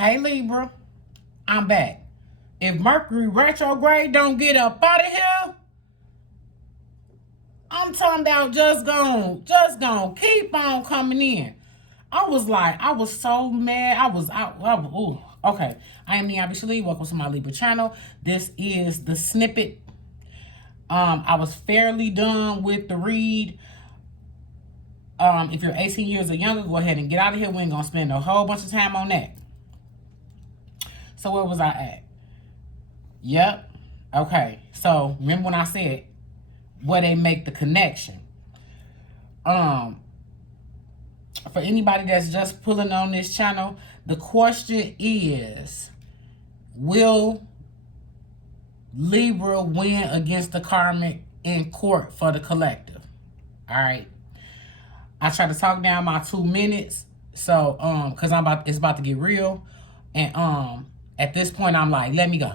Hey Libra, I'm back. If Mercury retrograde don't get up out of here, I'm talking about just gonna keep on coming in. I was so mad. Okay. I am NiambiShele. Welcome to my Libra channel. This is the snippet. I was fairly done with the read. If you're 18 years or younger, go ahead and get out of here. We ain't gonna spend a whole bunch of time on that. So where was I at? Yep. Okay. So remember when I said where they make the connection? For anybody that's just pulling on this channel, the question is, will Libra win against the karmic in court for the collective? All right. I try to talk down my 2 minutes, so because it's about to get real, and at this point I'm like, let me go,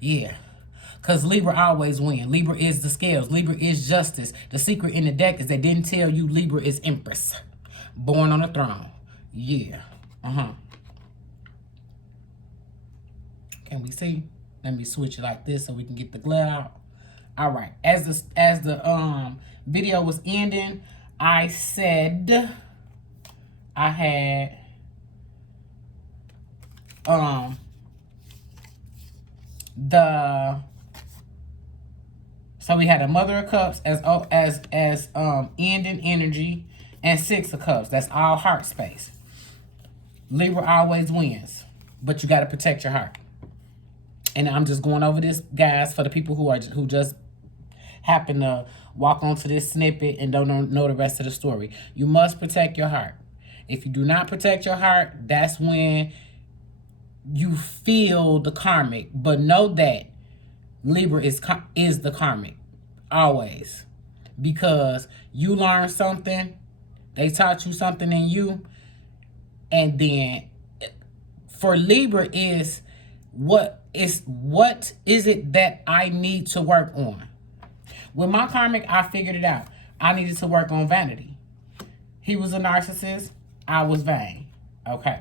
yeah. Because Libra always win. Libra is the scales. Libra is justice. The secret in the deck is they didn't tell you Libra is Empress. Born on the throne. Yeah. Can we see? Let me switch it like this so we can get the glare out. All right. As the video was ending, I said I had so we had a Mother of Cups as ending energy, and Six of Cups. That's all heart space. Libra always wins, but you got to protect your heart. And I'm just going over this, guys, for the people who just happen to walk onto this snippet and don't know the rest of the story. You must protect your heart. If you do not protect your heart, that's when you feel the karmic. But know that Libra is the karmic, always. Because you learned something, they taught you something in you, and then for Libra is what is it that I need to work on? With my karmic, I figured it out. I needed to work on vanity. He was a narcissist, I was vain. Okay.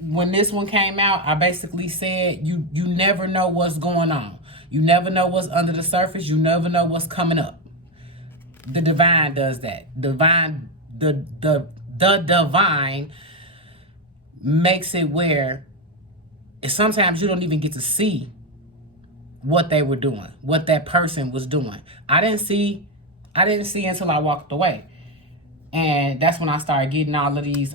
When this one came out, I basically said you never know what's going on. You never know what's under the surface. You never know what's coming up. The divine does that. The divine makes it where sometimes you don't even get to see what they were doing, what that person was doing. I didn't see until I walked away. And that's when I started getting all of these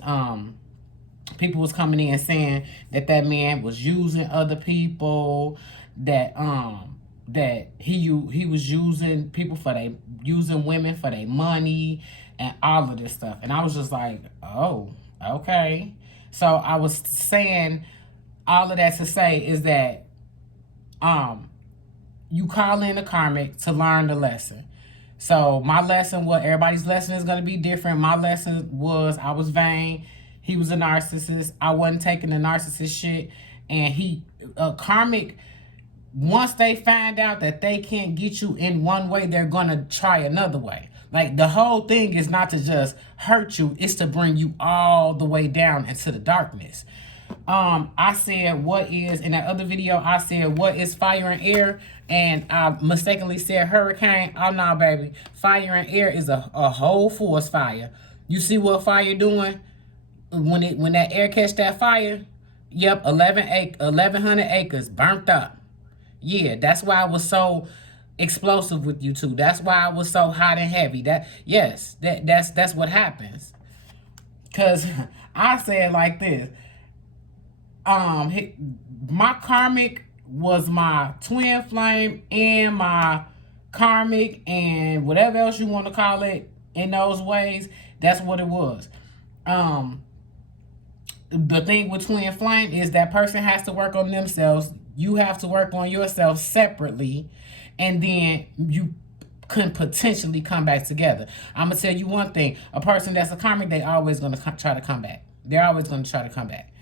people was coming in saying that man was using other people, that he was using people using women for their money and all of this stuff. And I was just like, oh, okay. So I was saying all of that to say is that you call in the karmic to learn the lesson. So my lesson, everybody's lesson is going to be different. My lesson was I was vain. He was a narcissist. I wasn't taking the narcissist shit. And karmic, once they find out that they can't get you in one way, they're going to try another way. Like, the whole thing is not to just hurt you. It's to bring you all the way down into the darkness. I said, in that other video, I said, what is fire and air? And I mistakenly said hurricane. Oh, no, baby. Fire and air is a whole force fire. You see what fire doing? When that air catch that fire, yep, 1,100 acres burnt up. Yeah, that's why I was so explosive with you two. That's why I was so hot and heavy. That's what happens. Cause I said like this. My karmic was my twin flame and my karmic and whatever else you want to call it in those ways. That's what it was. The thing with twin flame is that person has to work on themselves. You have to work on yourself separately, and then you can potentially come back together. I'm going to tell you one thing. A person that's a karmic, they always going to try to come back. They're always going to try to come back.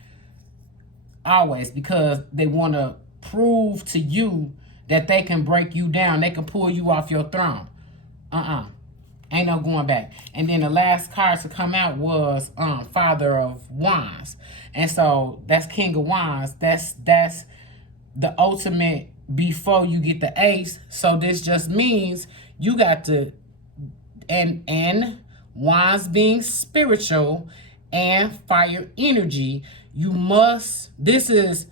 Always, because they want to prove to you that they can break you down. They can pull you off your throne. Ain't no going back. And then the last card to come out was Father of Wands. And so that's King of Wands. That's the ultimate before you get the ace. So this just means you got to, and Wands being spiritual and fire energy, you must, this is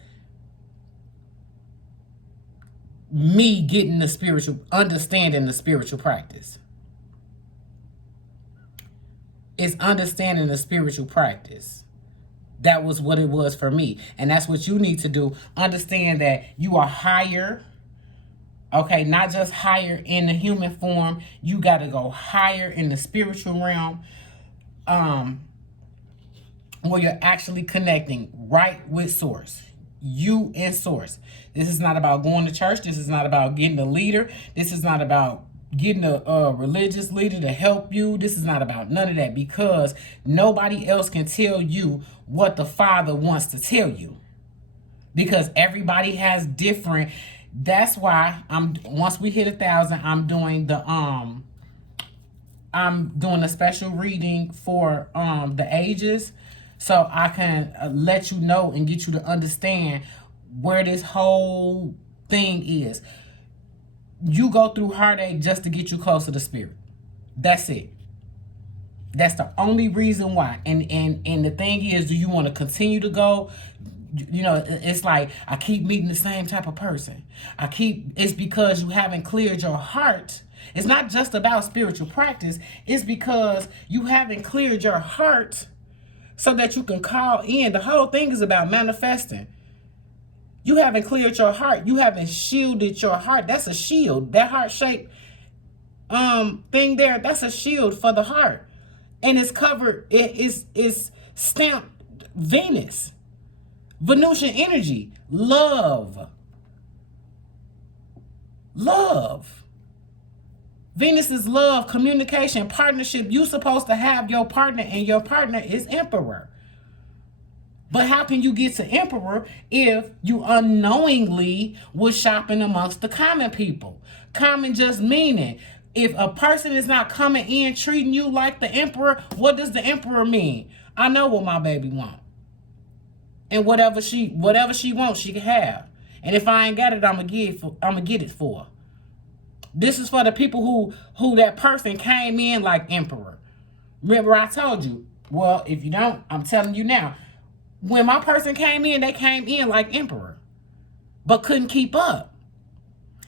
me getting the spiritual, understanding the spiritual practice. It's understanding the spiritual practice. That was what it was for me. And that's what you need to do. Understand that you are higher. Okay, not just higher in the human form. You got to go higher in the spiritual realm. Where you're actually connecting right with source. You and source. This is not about going to church. This is not about getting a leader. This is not about getting a religious leader to help you. This is not about none of that, because nobody else can tell you what the Father wants to tell you, because everybody has different. That's why once we hit 1,000, I'm doing a special reading for the ages, so I can let you know and get you to understand where this whole thing is. You go through heartache just to get you closer to spirit. That's it. That's the only reason why. And the thing is, do you want to continue to go? You know, it's like I keep meeting the same type of person. It's because you haven't cleared your heart. It's not just about spiritual practice. It's because you haven't cleared your heart so that you can call in. The whole thing is about manifesting. You haven't cleared your heart. You haven't shielded your heart. That's a shield. That heart-shaped thing there, that's a shield for the heart. And it's covered, it's stamped Venus. Venusian energy. Love. Love. Venus is love, communication, partnership. You're supposed to have your partner, and your partner is Emperor. But how can you get to Emperor if you unknowingly was shopping amongst the common people? Common just meaning, if a person is not coming in treating you like the Emperor, what does the Emperor mean? I know what my baby wants. And whatever she wants, she can have. And if I ain't got it, I'm gonna get it for her. This is for the people who that person came in like Emperor. Remember I told you. Well, if you don't, I'm telling you now. When my person came in, they came in like Emperor, but couldn't keep up.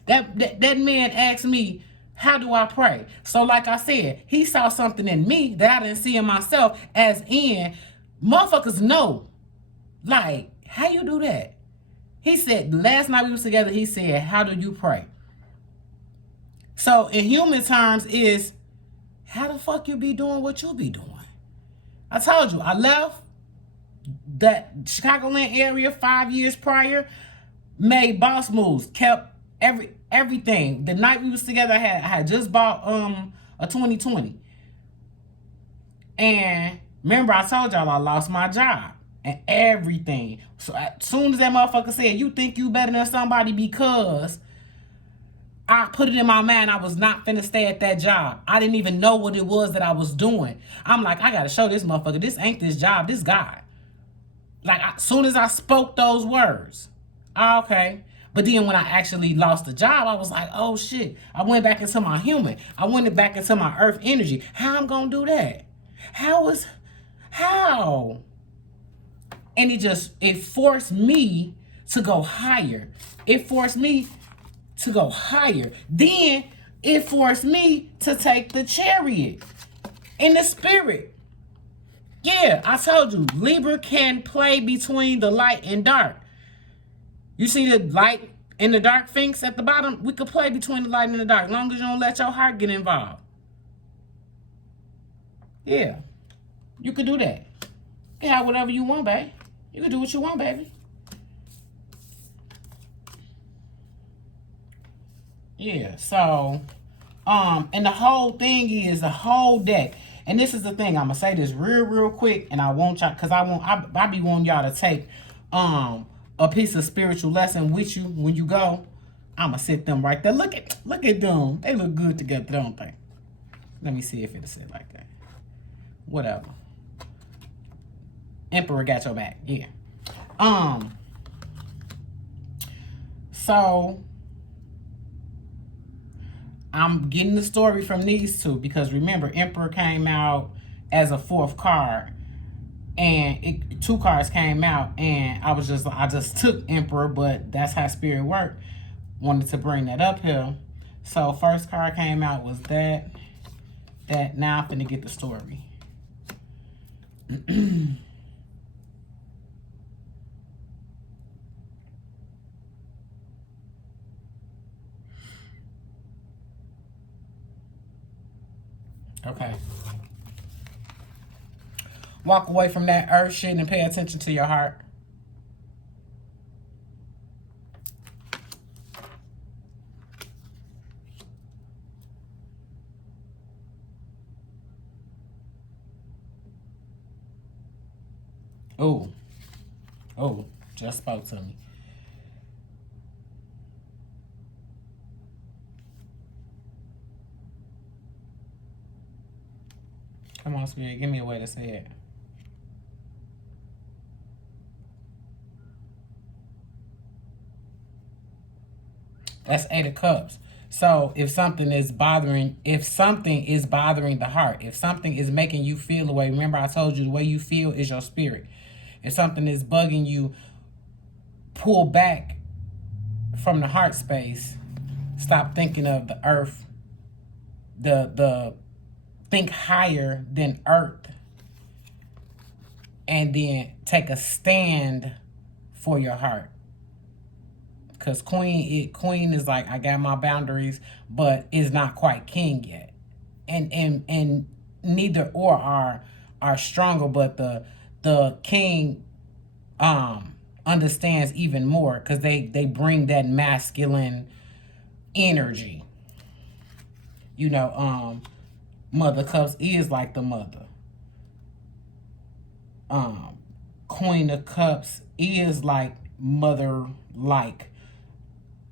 That man asked me, how do I pray? So like I said, he saw something in me that I didn't see in myself, as in, motherfuckers know. Like, how you do that? He said, last night we was together, he said, how do you pray? So in human terms is, how the fuck you be doing what you be doing? I told you, I left that Chicagoland area 5 years prior, made boss moves, kept everything. The night we was together, I had just bought a 2020. And remember I told y'all I lost my job and everything. So as soon as that motherfucker said, you think you better than somebody because I put it in my mind I was not finna stay at that job. I didn't even know what it was that I was doing. I'm like, I gotta show this motherfucker, this ain't this job, this guy. Like, as soon as I spoke those words, okay. But then when I actually lost the job, I was like, oh shit. I went back into my human. I went back into my earth energy. How I'm gonna do that? How? And it forced me to go higher. It forced me to go higher. Then it forced me to take the chariot in the spirit. Yeah, I told you, Libra can play between the light and dark. You see the light and the dark things at the bottom? We could play between the light and the dark, as long as you don't let your heart get involved. Yeah, you could do that. You can have whatever you want, babe. You can do what you want, baby. Yeah, so, and the whole thing is the whole deck. And this is the thing, I'm gonna say this real quick, and I want y'all, cause I be wanting y'all to take a piece of spiritual lesson with you when you go. I'm gonna sit them right there. Look at them. They look good together, don't they? Let me see if it'll say like that. Whatever. Emperor got your back. Yeah. So I'm getting the story from these two because remember, Emperor came out as a 4th card, and 2 cards came out, and I just took Emperor, but that's how Spirit worked. Wanted to bring that up here. So first card came out was that. Now I'm finna get the story. Okay. Walk away from that earth shit and pay attention to your heart. Oh. Oh, just spoke to me. Come on, Spirit, give me a way to say it. That's 8 of Cups. So if something is bothering the heart, if something is making you feel the way, remember I told you the way you feel is your spirit. If something is bugging you, pull back from the heart space. Stop thinking of the earth. Think higher than earth. And then take a stand for your heart. Because queen is like, I got my boundaries, but is not quite king yet. And neither or are stronger, but the king understands even more because they bring that masculine energy. You know, Mother Cups is like the mother. Queen of Cups is like mother-like.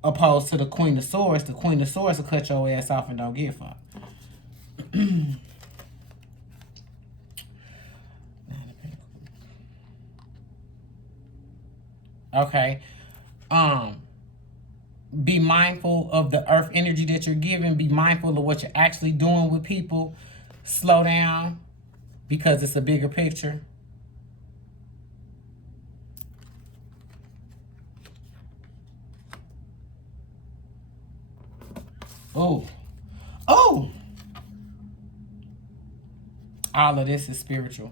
Opposed to the Queen of Swords. The Queen of Swords will cut your ass off and don't give a fuck. Okay. Be mindful of the earth energy that you're giving. Be mindful of what you're actually doing with people. Slow down because it's a bigger picture. Oh. Oh! All of this is spiritual.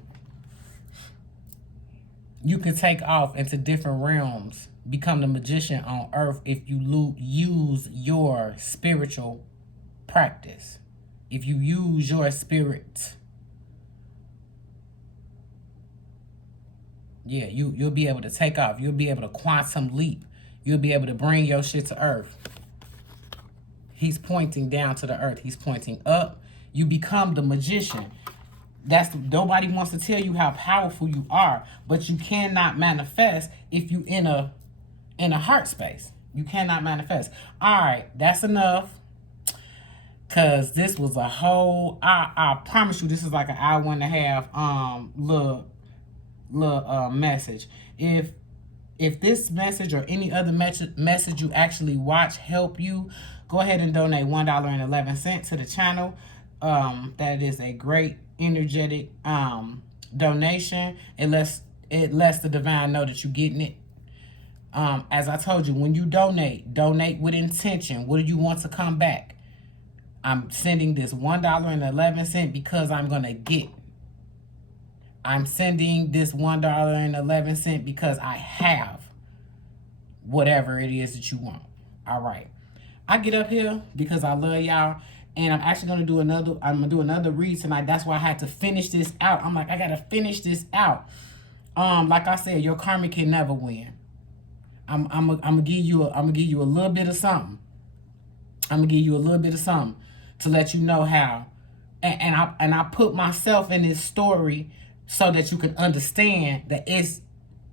You can take off into different realms, become the magician on earth if you use your spiritual practice. If you use your spirit. Yeah, you'll be able to take off. You'll be able to quantum leap. You'll be able to bring your shit to earth. He's pointing down to the earth. He's pointing up. You become the magician. Nobody wants to tell you how powerful you are, but you cannot manifest if you in a heart space. You cannot manifest. All right, that's enough. Cause this was a whole. I promise you, this is like an hour and a half. Little message. If this message or any other message you actually watch help you, go ahead and donate $1.11 to the channel. That is a great energetic donation. It lets the divine know that you're getting it. As I told you, when you donate with intention. What do you want to come back? I'm sending this $1.11 because I'm gonna get. I'm sending this $1.11 because I have whatever it is that you want. All right. I get up here because I love y'all. And I'm actually going to do another read tonight. That's why I had to finish this out. I'm like, I got to finish this out. Like I said, your karma can never win. I'm gonna give you a little bit of something. I'm gonna give you a little bit of something to let you know how. And I put myself in this story so that you can understand that it's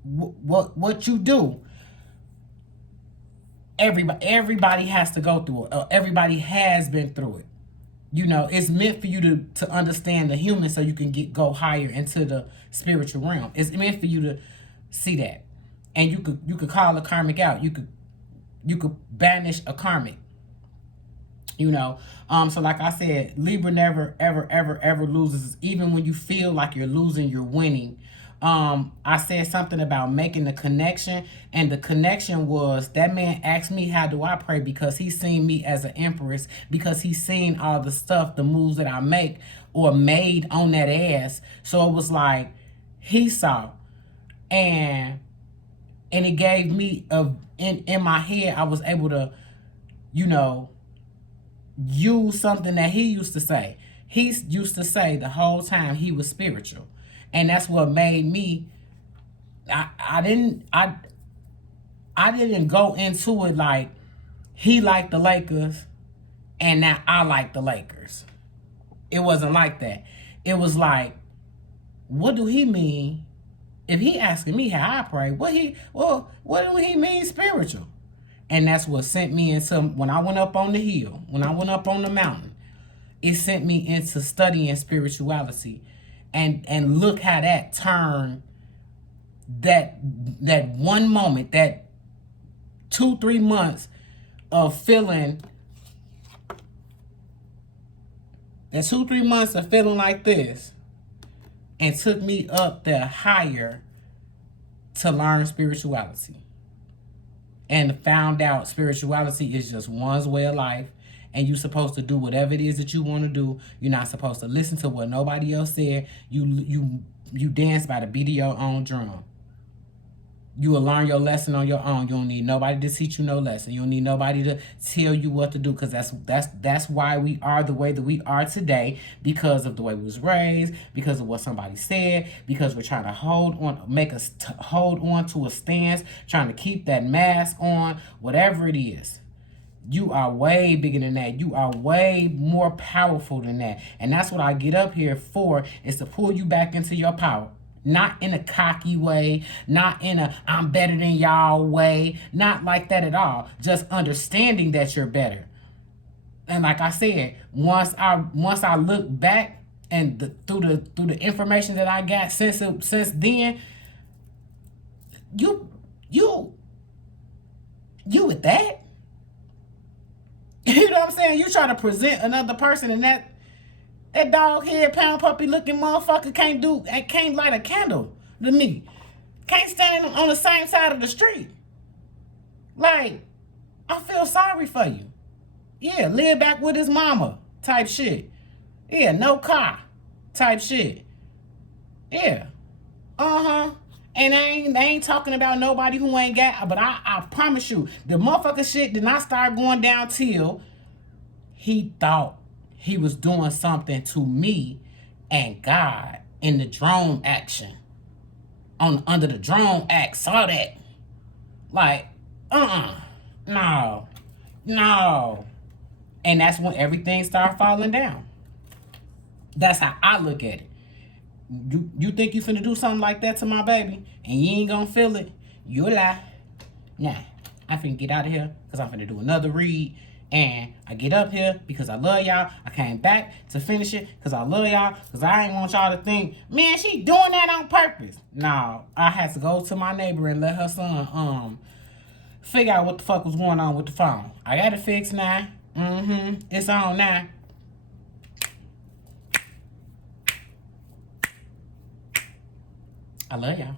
what you do. Everybody has to go through it. Everybody has been through it. You know, it's meant for you to understand the human so you can go higher into the spiritual realm. It's meant for you to see that. And you could call a karmic out. You could banish a karmic. You know, so like I said, Libra never, ever, ever, ever loses. Even when you feel like you're losing, you're winning. I said something about making the connection, and the connection was that man asked me, how do I pray? Because he's seen me as an empress, because he's seen all the stuff, the moves that I make or made on that ass. So it was like he saw, and it gave me in my head, I was able to, you know, use something that he used to say. He used to say the whole time he was spiritual. And that's what made me, I didn't go into it like he liked the Lakers and now I like the Lakers. It wasn't like that. It was like, what do he mean? If he asking me how I pray, what do he mean spiritual? And that's what sent me into, when I went up on the hill, when I went up on the mountain, it sent me into studying spirituality. And look how that turned that one moment, that 2-3 months of feeling, like this, and took me up there higher to learn spirituality. And found out spirituality is just one's way of life. And you're supposed to do whatever it is that you want to do. You're not supposed to listen to what nobody else said. You dance by the beat of your own drum. You will learn your lesson on your own. You don't need nobody to teach you no lesson. You don't need nobody to tell you what to do, because that's why we are the way that we are today, because of the way we was raised, because of what somebody said, because we're trying to hold on to a stance, trying to keep that mask on, whatever it is. You are way bigger than that. You are way more powerful than that. And that's what I get up here for, is to pull you back into your power. Not in a cocky way, not in a I'm better than y'all way, not like that at all. Just understanding that you're better. And like I said, once I look back and through the information that I got since then, you with that? You know what I'm saying? You try to present another person, and that dog head pound puppy looking motherfucker can't light a candle to me. Can't stand on the same side of the street. Like, I feel sorry for you. Yeah, live back with his mama type shit. Yeah, no car type shit. Yeah. And they ain't talking about nobody who ain't got, but I promise you, the motherfucker shit did not start going down till he thought he was doing something to me and God in the drone action. Under the drone act, saw that. Like, no. And that's when everything started falling down. That's how I look at it. You think you finna do something like that to my baby and you ain't gonna feel it? You a lie. Nah, I finna get out of here because I'm finna do another read. And I get up here because I love y'all. I came back to finish it because I love y'all. Because I ain't want y'all to think, man, she doing that on purpose. No, I had to go to my neighbor and let her son figure out what the fuck was going on with the phone. I got it fixed now. It's on now. I love y'all.